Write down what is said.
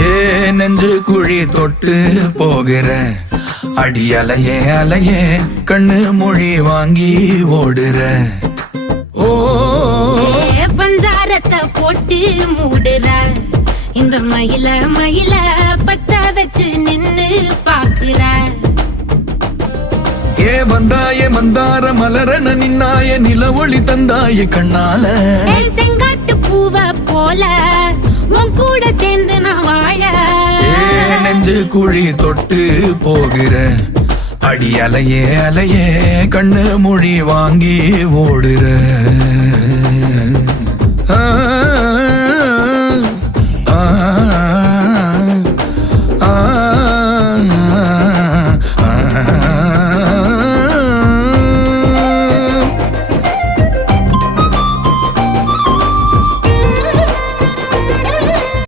ஏ நெஞ்சு குழி தொட்டு போகிற அடி அலையே அலையே கண்ணு மொழி வாங்கி ஓடுற. ஓ பஞ்சாரத்தை போட்டு மூடுற இந்த மயில மயில பத்த வச்சு நின்னு பாக்குற. ஏ வந்தாய மந்தார மலரன நின்னாய நில ஒளி தந்தாய கண்ணால. செங்காட்டு பூவ போல உன் கூட சேர்ந்து நான் வாழ. நெஞ்சு குழி தொட்டு போகிற அடி அலையே அலையே கண்ணு மொழி வாங்கி ஓடுற.